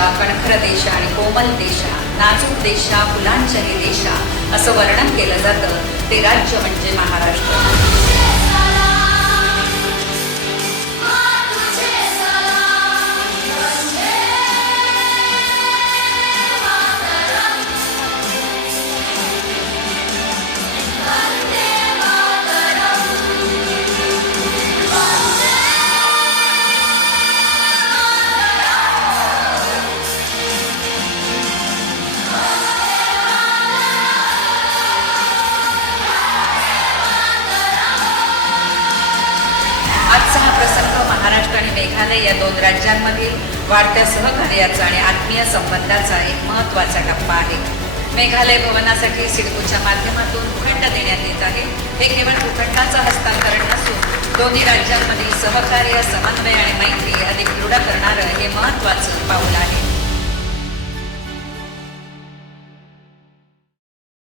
देशा, कणखर देशा आणि कोमल देशा, नाजूक देशा, फुलांचरी देशा असं वर्णन केलं जातं ते राज्य म्हणजे महाराष्ट्र. आजचा हा प्रसंग महाराष्ट्र आणि मेघालय या दोन राज्यांमधील वाढत्या सहकार्याचा आणि आत्मीय संबंधाचा एक महत्त्वाचा टप्पा आहे. मेघालय भवनासाठी सिडकोच्या माध्यमातून भूखंड देण्यात येत आहे. हे केवळ भूखंडाचं हस्तांतरण नसून दोन्ही राज्यांमधील सहकार्य, समन्वय आणि मैत्री अधिक दृढ करणारं हे महत्त्वाचं पाऊल आहे.